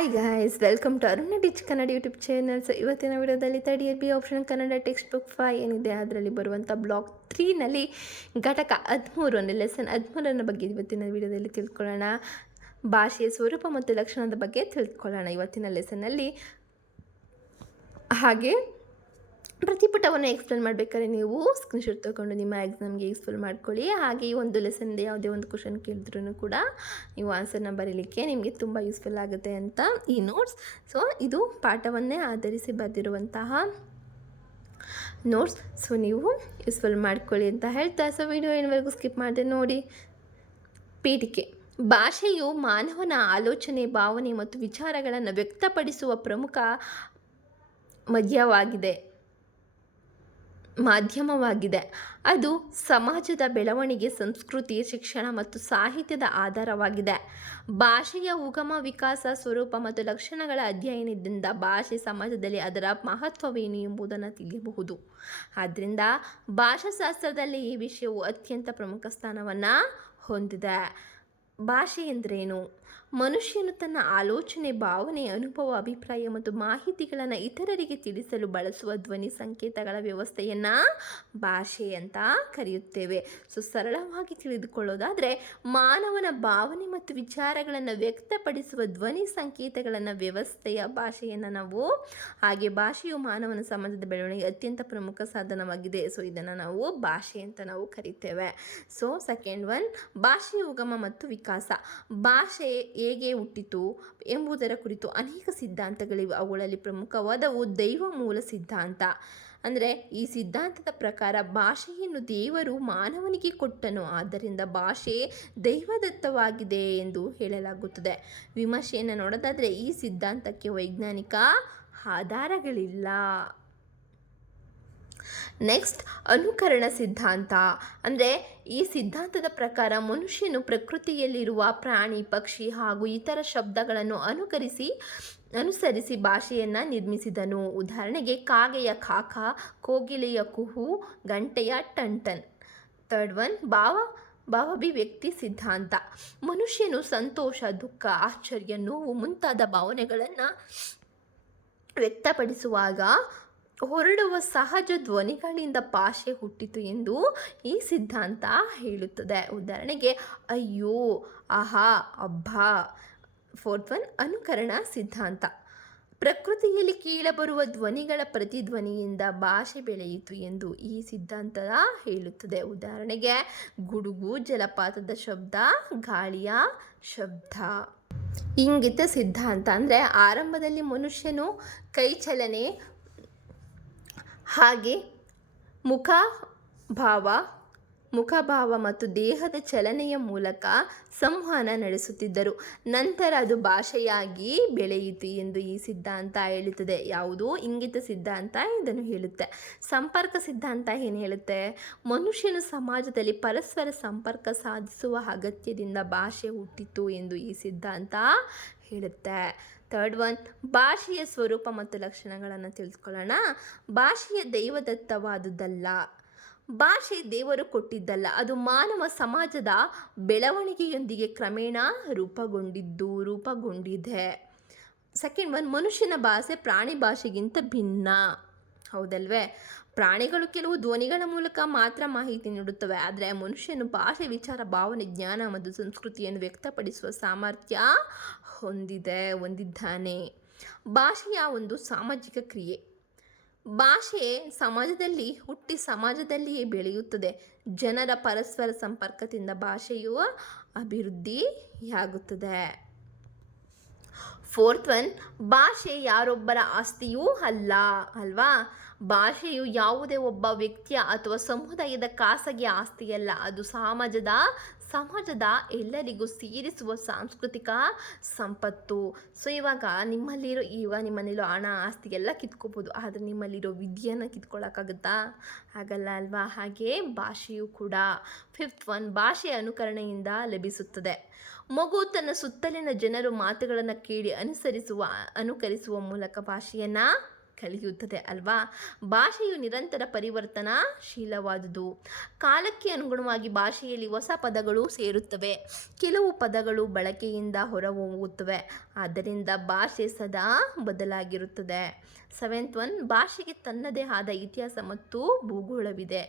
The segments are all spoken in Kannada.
Hi guys, welcome to Aruna teach Kannada YouTube channel. So ಇವತ್ತಿನ ವಿಡಿಯೋದಲ್ಲಿ third year B option Kannada text book 5 ಏನಿದೆ ಅದರಲ್ಲಿ ಬರುವಂಥ ಬ್ಲಾಕ್ 3ನಲ್ಲಿ ಘಟಕ 13 ಅಂದರೆ ಲೆಸನ್ 13ರ ಬಗ್ಗೆ ಇವತ್ತಿನ ವಿಡಿಯೋದಲ್ಲಿ ತಿಳ್ಕೊಳ್ಳೋಣ. ಭಾಷೆಯ ಸ್ವರೂಪ ಮತ್ತು ಲಕ್ಷಣದ ಬಗ್ಗೆ ತಿಳ್ಕೊಳ್ಳೋಣ ಇವತ್ತಿನ ಲೆಸನ್ನಲ್ಲಿ. ಹಾಗೆ ಪ್ರತಿ ಪುಟವನ್ನು ಎಕ್ಸ್ಪ್ಲೇನ್ ಮಾಡಬೇಕಾದ್ರೆ ನೀವು ಸ್ಕ್ರೀನ್ಶಾಟ್ ತೊಗೊಂಡು ನಿಮ್ಮ ಎಕ್ಸಾಮ್ಗೆ ಯೂಸ್ಫುಲ್ ಮಾಡ್ಕೊಳ್ಳಿ. ಹಾಗೆ ಈ ಒಂದು ಲೆಸನ್ದು ಯಾವುದೇ ಒಂದು ಕ್ವಶನ್ ಕೇಳಿದ್ರೂ ಕೂಡ ನೀವು ಆನ್ಸರ್ನ ಬರೀಲಿಕ್ಕೆ ನಿಮಗೆ ತುಂಬ ಯೂಸ್ಫುಲ್ ಆಗುತ್ತೆ ಅಂತ ಈ ನೋಟ್ಸ್. ಸೊ ಇದು ಪಾಠವನ್ನೇ ಆಧರಿಸಿ ಬರೆದಿರುವಂತಹ ನೋಟ್ಸ್. ಸೊ ನೀವು ಯೂಸ್ಫುಲ್ ಮಾಡ್ಕೊಳ್ಳಿ ಅಂತ ಹೇಳ್ತಾ, ಸೊ ವಿಡಿಯೋ ಏನುವರೆಗೂ ಸ್ಕಿಪ್ ಮಾಡದೆ ನೋಡಿ. ಪೀಠಿಕೆ: ಭಾಷೆಯು ಮಾನವನ ಆಲೋಚನೆ, ಭಾವನೆ ಮತ್ತು ವಿಚಾರಗಳನ್ನು ವ್ಯಕ್ತಪಡಿಸುವ ಪ್ರಮುಖ ಮಾಧ್ಯಮವಾಗಿದೆ. ಅದು ಸಮಾಜದ ಬೆಳವಣಿಗೆ, ಸಂಸ್ಕೃತಿ, ಶಿಕ್ಷಣ ಮತ್ತು ಸಾಹಿತ್ಯದ ಆಧಾರವಾಗಿದೆ. ಭಾಷೆಯ ಉಗಮ, ವಿಕಾಸ, ಸ್ವರೂಪ ಮತ್ತು ಲಕ್ಷಣಗಳ ಅಧ್ಯಯನದಿಂದ ಭಾಷೆ ಸಮಾಜದಲ್ಲಿ ಅದರ ಮಹತ್ವವೇನು ಎಂಬುದನ್ನು ತಿಳಿಯಬಹುದು. ಆದ್ದರಿಂದ ಭಾಷಾಶಾಸ್ತ್ರದಲ್ಲಿ ಈ ವಿಷಯವು ಅತ್ಯಂತ ಪ್ರಮುಖ ಸ್ಥಾನವನ್ನು ಹೊಂದಿದೆ. ಭಾಷೆ ಎಂದರೇನು? ಮನುಷ್ಯನು ತನ್ನ ಆಲೋಚನೆ, ಭಾವನೆ, ಅನುಭವ, ಅಭಿಪ್ರಾಯ ಮತ್ತು ಮಾಹಿತಿಗಳನ್ನು ಇತರರಿಗೆ ತಿಳಿಸಲು ಬಳಸುವ ಧ್ವನಿ ಸಂಕೇತಗಳ ವ್ಯವಸ್ಥೆಯನ್ನು ಭಾಷೆ ಅಂತ ಕರೆಯುತ್ತೇವೆ. ಸೊ ಸರಳವಾಗಿ ತಿಳಿದುಕೊಳ್ಳೋದಾದರೆ, ಮಾನವನ ಭಾವನೆ ಮತ್ತು ವಿಚಾರಗಳನ್ನು ವ್ಯಕ್ತಪಡಿಸುವ ಧ್ವನಿ ಸಂಕೇತಗಳನ್ನು ವ್ಯವಸ್ಥೆಯ ಭಾಷೆಯನ್ನು ನಾವು ಹಾಗೆ ಭಾಷೆಯು ಮಾನವನ ಸಮಾಜದ ಬೆಳವಣಿಗೆ ಅತ್ಯಂತ ಪ್ರಮುಖ ಸಾಧನವಾಗಿದೆ. ಸೊ ಇದನ್ನು ನಾವು ಭಾಷೆ ಅಂತ ನಾವು ಕರಿತೇವೆ. ಸೊ ಸೆಕೆಂಡ್ ಒನ್, ಭಾಷೆಯ ಉಗಮ ಮತ್ತು ವಿಕಾಸ. ಭಾಷೆ ಹೇಗೆ ಹುಟ್ಟಿತು ಎಂಬುದರ ಕುರಿತು ಅನೇಕ ಸಿದ್ಧಾಂತಗಳಿವೆ. ಅವುಗಳಲ್ಲಿ ಪ್ರಮುಖವಾದವು ದೈವ ಮೂಲ ಸಿದ್ಧಾಂತ. ಅಂದರೆ ಈ ಸಿದ್ಧಾಂತದ ಪ್ರಕಾರ ಭಾಷೆಯನ್ನು ದೇವರು ಮಾನವನಿಗೆ ಕೊಟ್ಟನು, ಆದ್ದರಿಂದ ಭಾಷೆ ದೈವದತ್ತವಾಗಿದೆ ಎಂದು ಹೇಳಲಾಗುತ್ತದೆ. ವಿಮರ್ಶೆಯನ್ನು ನೋಡೋದಾದರೆ ಈ ಸಿದ್ಧಾಂತಕ್ಕೆ ವೈಜ್ಞಾನಿಕ ಆಧಾರಗಳಿಲ್ಲ. ನೆಕ್ಸ್ಟ್, ಅನುಕರಣ ಸಿದ್ಧಾಂತ. ಅಂದರೆ ಈ ಸಿದ್ಧಾಂತದ ಪ್ರಕಾರ ಮನುಷ್ಯನು ಪ್ರಕೃತಿಯಲ್ಲಿರುವ ಪ್ರಾಣಿ, ಪಕ್ಷಿ ಹಾಗೂ ಇತರ ಶಬ್ದಗಳನ್ನು ಅನುಸರಿಸಿ ಭಾಷೆಯನ್ನು ನಿರ್ಮಿಸಿದನು. ಉದಾಹರಣೆಗೆ ಕಾಗೆಯ ಕಾಕ, ಕೋಗಿಲೆಯ ಕುಹು, ಗಂಟೆಯ ಟನ್. ಥರ್ಡ್ ಒನ್, ಭಾವಾಭಿವ್ಯಕ್ತಿ ಸಿದ್ಧಾಂತ. ಮನುಷ್ಯನು ಸಂತೋಷ, ದುಃಖ, ಆಶ್ಚರ್ಯ, ನೋವು ಮುಂತಾದ ಭಾವನೆಗಳನ್ನು ವ್ಯಕ್ತಪಡಿಸುವಾಗ ಹೊರಡುವ ಸಹಜ ಧ್ವನಿಗಳಿಂದ ಭಾಷೆ ಹುಟ್ಟಿತು ಎಂದು ಈ ಸಿದ್ಧಾಂತ ಹೇಳುತ್ತದೆ. ಉದಾಹರಣೆಗೆ ಅಯ್ಯೋ, ಆಹಾ, ಅಬ್ಬಾ. ಫೋರ್ತ್ ಒನ್, ಅನುಕರಣ ಸಿದ್ಧಾಂತ. ಪ್ರಕೃತಿಯಲ್ಲಿ ಕೇಳಬರುವ ಧ್ವನಿಗಳ ಪ್ರತಿಧ್ವನಿಯಿಂದ ಭಾಷೆ ಬೆಳೆಯಿತು ಎಂದು ಈ ಸಿದ್ಧಾಂತ ಹೇಳುತ್ತದೆ. ಉದಾಹರಣೆಗೆ ಗುಡುಗು, ಜಲಪಾತದ ಶಬ್ದ, ಗಾಳಿಯ ಶಬ್ದ. ಇಂಗಿತ ಸಿದ್ಧಾಂತ. ಅಂದರೆ ಆರಂಭದಲ್ಲಿ ಮನುಷ್ಯನು ಕೈ ಚಲನೆ ಹಾಗೆ ಮುಖಭಾವ ಮತ್ತು ದೇಹದ ಚಲನೆಯ ಮೂಲಕ ಸಂವಹನ ನಡೆಸುತ್ತಿದ್ದರು. ನಂತರ ಅದು ಭಾಷೆಯಾಗಿ ಬೆಳೆಯಿತು ಎಂದು ಈ ಸಿದ್ಧಾಂತ ಹೇಳುತ್ತದೆ. ಯಾವುದು? ಇಂಗಿತ ಸಿದ್ಧಾಂತ ಇದನ್ನು ಹೇಳುತ್ತೆ. ಸಂಪರ್ಕ ಸಿದ್ಧಾಂತ ಏನು ಹೇಳುತ್ತೆ? ಮನುಷ್ಯನು ಸಮಾಜದಲ್ಲಿ ಪರಸ್ಪರ ಸಂಪರ್ಕ ಸಾಧಿಸುವ ಅಗತ್ಯದಿಂದ ಭಾಷೆ ಹುಟ್ಟಿತು ಎಂದು ಈ ಸಿದ್ಧಾಂತ ಹೇಳುತ್ತೆ. ಥರ್ಡ್ ಒನ್, ಭಾಷೆಯ ಸ್ವರೂಪ ಮತ್ತು ಲಕ್ಷಣಗಳನ್ನು ತಿಳಿದುಕೊಳ್ಳೋಣ. ಭಾಷೆಯ ದೈವದತ್ತವಾದುದಲ್ಲ. ಭಾಷೆ ದೇವರು ಕೊಟ್ಟಿದ್ದಲ್ಲ. ಅದು ಮಾನವ ಸಮಾಜದ ಬೆಳವಣಿಗೆಯೊಂದಿಗೆ ಕ್ರಮೇಣ ರೂಪುಗೊಂಡಿದೆ. ಸೆಕೆಂಡ್ ಒನ್, ಮನುಷ್ಯನ ಭಾಷೆ ಪ್ರಾಣಿ ಭಾಷೆಗಿಂತ ಭಿನ್ನ. ಹೌದಲ್ವೇ? ಪ್ರಾಣಿಗಳು ಕೆಲವು ಧ್ವನಿಗಳ ಮೂಲಕ ಮಾತ್ರ ಮಾಹಿತಿ ನೀಡುತ್ತವೆ, ಆದರೆ ಮನುಷ್ಯನು ಭಾಷೆ, ವಿಚಾರ, ಭಾವನೆ, ಜ್ಞಾನ ಮತ್ತು ಸಂಸ್ಕೃತಿಯನ್ನು ವ್ಯಕ್ತಪಡಿಸುವ ಸಾಮರ್ಥ್ಯ ಹೊಂದಿದ್ದಾನೆ. ಭಾಷೆಯ ಒಂದು ಸಾಮಾಜಿಕ ಕ್ರಿಯೆ. ಭಾಷೆ ಸಮಾಜದಲ್ಲಿ ಹುಟ್ಟಿ ಸಮಾಜದಲ್ಲಿಯೇ ಬೆಳೆಯುತ್ತದೆ. ಜನರ ಪರಸ್ಪರ ಸಂಪರ್ಕದಿಂದ ಭಾಷೆಯು ಅಭಿವೃದ್ಧಿಯಾಗುತ್ತದೆ. ಫೋರ್ತ್ ಒನ್, ಭಾಷೆ ಯಾರೊಬ್ಬರ ಆಸ್ತಿಯೂ ಅಲ್ವಾ? ಭಾಷೆಯು ಯಾವುದೇ ಒಬ್ಬ ವ್ಯಕ್ತಿಯ ಅಥವಾ ಸಮುದಾಯದ ಖಾಸಗಿ ಆಸ್ತಿಯಲ್ಲ. ಅದು ಸಮಾಜದ ಎಲ್ಲರಿಗೂ ಸೇರಿಸುವ ಸಾಂಸ್ಕೃತಿಕ ಸಂಪತ್ತು. ಸೊ ಇವಾಗ ನಿಮ್ಮಲ್ಲಿರೋ ಹಣ, ಆಸ್ತಿ ಎಲ್ಲ ಕಿತ್ಕೋಬೋದು, ಆದರೆ ನಿಮ್ಮಲ್ಲಿರೋ ವಿದ್ಯೆಯನ್ನು ಕಿತ್ಕೊಳ್ಳೋಕ್ಕಾಗುತ್ತಾ? ಆಗಲ್ಲ ಅಲ್ವಾ? ಹಾಗೆ ಭಾಷೆಯು ಕೂಡ. ಫಿಫ್ತ್ ಒನ್, ಭಾಷೆಯ ಅನುಕರಣೆಯಿಂದ ಲಭಿಸುತ್ತದೆ. ಮಗು ತನ್ನ ಸುತ್ತಲಿನ ಜನರು ಮಾತುಗಳನ್ನು ಕೇಳಿ ಅನುಕರಿಸುವ ಮೂಲಕ ಭಾಷೆಯನ್ನು ಕಲಿಯುತ್ತದೆ ಅಲ್ವಾ. ಭಾಷೆಯು ನಿರಂತರ ಪರಿವರ್ತನಾಶೀಲವಾದುದು. ಕಾಲಕ್ಕೆ ಅನುಗುಣವಾಗಿ ಭಾಷೆಯಲ್ಲಿ ಹೊಸ ಪದಗಳು ಸೇರುತ್ತವೆ, ಕೆಲವು ಪದಗಳು ಬಳಕೆಯಿಂದ ಹೊರಹೋಗುತ್ತವೆ. ಆದ್ದರಿಂದ ಭಾಷೆ ಸದಾ ಬದಲಾಗಿರುತ್ತದೆ. 7th ಒನ್, ಭಾಷೆಗೆ ತನ್ನದೇ ಆದ ಇತಿಹಾಸ ಮತ್ತು ಭೂಗೋಳವಿದೆ.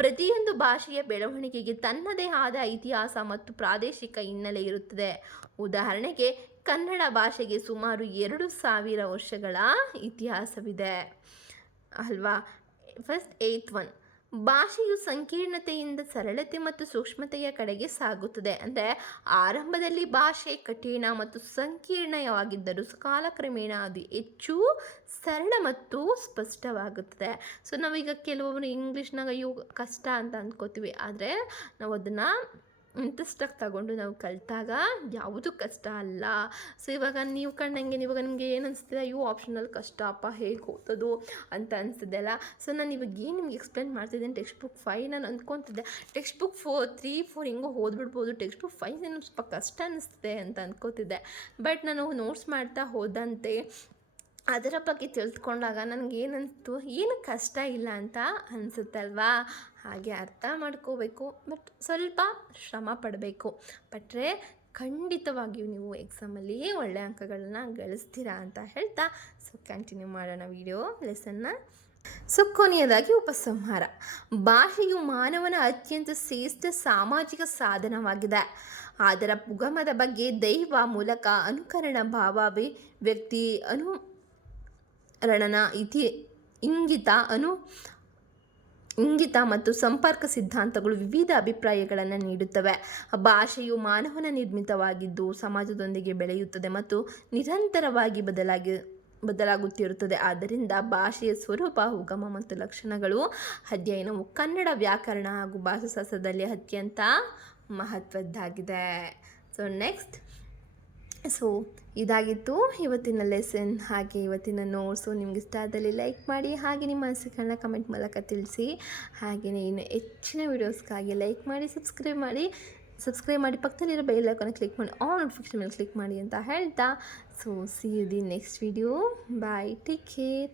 ಪ್ರತಿಯೊಂದು ಭಾಷೆಯ ಬೆಳವಣಿಗೆಗೆ ತನ್ನದೇ ಆದ ಇತಿಹಾಸ ಮತ್ತು ಪ್ರಾದೇಶಿಕ ಹಿನ್ನೆಲೆ ಇರುತ್ತದೆ. ಉದಾಹರಣೆಗೆ ಕನ್ನಡ ಭಾಷೆಗೆ ಸುಮಾರು 2000 ವರ್ಷಗಳ ಇತಿಹಾಸವಿದೆ ಅಲ್ವಾ. 8th ಒನ್, ಭಾಷೆಯು ಸಂಕೀರ್ಣತೆಯಿಂದ ಸರಳತೆ ಮತ್ತು ಸೂಕ್ಷ್ಮತೆಯ ಕಡೆಗೆ ಸಾಗುತ್ತದೆ. ಅಂದರೆ ಆರಂಭದಲ್ಲಿ ಭಾಷೆ ಕಠಿಣ ಮತ್ತು ಸಂಕೀರ್ಣವಾಗಿದ್ದರೂ ಕಾಲಕ್ರಮೇಣ ಅದು ಹೆಚ್ಚು ಸರಳ ಮತ್ತು ಸ್ಪಷ್ಟವಾಗುತ್ತದೆ. ಸೊ ನಾವೀಗ ಕೆಲವೊಬ್ಬರು ಇಂಗ್ಲೀಷ್ನಾಗ ಇವು ಕಷ್ಟ ಅಂತ ಅಂದ್ಕೋತೀವಿ, ಆದರೆ ನಾವು ಅದನ್ನು ಇಂಟ್ರೆಸ್ಟಾಗಿ ತಗೊಂಡು ನಾವು ಕಲಿತಾಗ ಯಾವುದು ಕಷ್ಟ ಅಲ್ಲ. ಸೊ ಇವಾಗ ನೀವು ಕಂಡಂಗೆ ಇವಾಗ ನಿಮಗೆ ಏನು ಅನಿಸ್ತಿದೆ, ಅಯ್ಯೋ ಆಪ್ಷನಲ್ ಕಷ್ಟ ಅಪ್ಪ ಹೇಗೆ ಓದೋದು ಅಂತ ಅನಿಸ್ತಿದೆ ಅಲ್ಲ. ಸೊ ನಾನು ಇವಾಗ ಏನು ನಿಮ್ಗೆ ಎಕ್ಸ್ಪ್ಲೇನ್ ಮಾಡ್ತಿದ್ದೇನೆ, ಟೆಕ್ಸ್ಟ್ ಬುಕ್ 5 ನಾನು ಅಂದ್ಕೊತಿದ್ದೆ ಟೆಕ್ಸ್ಟ್ ಬುಕ್ 3, 4 ಹೆಂಗೋ ಓದ್ಬಿಡ್ಬೋದು, ಟೆಕ್ಸ್ಟ್ ಬುಕ್ 5 ಏನು ಸ್ವಲ್ಪ ಕಷ್ಟ ಅನ್ನಿಸ್ತಿದೆ ಅಂತ ಅಂದ್ಕೋತಿದ್ದೆ. ಬಟ್ ನಾನು ನೋಟ್ಸ್ ಮಾಡ್ತಾ ಹೋದಂತೆ ಅದರ ಬಗ್ಗೆ ತಿಳ್ಕೊಂಡಾಗ ನನಗೇನಿಸ್ತು, ಏನು ಕಷ್ಟ ಇಲ್ಲ ಅಂತ ಅನಿಸುತ್ತಲ್ವಾ. ಹಾಗೆ ಅರ್ಥ ಮಾಡ್ಕೋಬೇಕು, ಬಟ್ ಸ್ವಲ್ಪ ಶ್ರಮ ಪಡಬೇಕು. ಪಟ್ಟರೆ ಖಂಡಿತವಾಗಿಯೂ ನೀವು ಎಕ್ಸಾಮಲ್ಲಿ ಒಳ್ಳೆಯ ಅಂಕಗಳನ್ನ ಗಳಿಸ್ತೀರಾ ಅಂತ ಹೇಳ್ತಾ, ಸೊ ಕಂಟಿನ್ಯೂ ಮಾಡೋಣ ಲೆಸನ್ನ. ಸೊ ಕೊನೆಯದಾಗಿ ಉಪಸಂಹಾರ. ಭಾಷೆಯು ಮಾನವನ ಅತ್ಯಂತ ಶ್ರೇಷ್ಠ ಸಾಮಾಜಿಕ ಸಾಧನವಾಗಿದೆ. ಅದರ ಉಗಮದ ಬಗ್ಗೆ ದೈವ ಮೂಲಕ ಅನುಕರಣ ಭಾವ ವ್ಯಕ್ತಿ ಅನುರಣನ ಇಂಗಿತ ಮತ್ತು ಸಂಪರ್ಕ ಸಿದ್ಧಾಂತಗಳು ವಿವಿಧ ಅಭಿಪ್ರಾಯಗಳನ್ನು ನೀಡುತ್ತವೆ. ಭಾಷೆಯು ಮಾನವನ ನಿರ್ಮಿತವಾಗಿದ್ದು ಸಮಾಜದೊಂದಿಗೆ ಬೆಳೆಯುತ್ತದೆ ಮತ್ತು ನಿರಂತರವಾಗಿ ಬದಲಾಗುತ್ತಿರುತ್ತದೆ. ಆದ್ದರಿಂದ ಭಾಷೆಯ ಸ್ವರೂಪ, ಉಗಮ ಮತ್ತು ಲಕ್ಷಣಗಳು ಅಧ್ಯಯನವು ಕನ್ನಡ ವ್ಯಾಕರಣ ಹಾಗೂ ಭಾಷಾಶಾಸ್ತ್ರದಲ್ಲಿ ಅತ್ಯಂತ ಮಹತ್ವದ್ದಾಗಿದೆ. ಸೊ ಇದಾಗಿತ್ತು ಇವತ್ತಿನ ಲೆಸನ್, ಹಾಗೆ ಇವತ್ತಿನ ನೋಟ್ಸು. ನಿಮ್ಗೆ ಇಷ್ಟ ಆದಲ್ಲಿ ಲೈಕ್ ಮಾಡಿ, ಹಾಗೆ ನಿಮ್ಮ ಅನಿಸಿಕೆಗಳನ್ನ ಕಮೆಂಟ್ ಮೂಲಕ ತಿಳಿಸಿ. ಹಾಗೆಯೇ ಇನ್ನು ಹೆಚ್ಚಿನ ವೀಡಿಯೋಸ್ಗಾಗಿ ಲೈಕ್ ಮಾಡಿ, ಸಬ್ಸ್ಕ್ರೈಬ್ ಮಾಡಿ ಪಕ್ಕದಲ್ಲಿರೋ ಬೆಲ್ ಐಕಾನ್ ಕ್ಲಿಕ್ ಮಾಡಿ ಆಲ್ ನೋಟಿಫಿಕೇಷನ್ ಮೇಲೆ ಕ್ಲಿಕ್ ಮಾಡಿ ಅಂತ ಹೇಳ್ತಾ, so see you the next video. Bye, take care.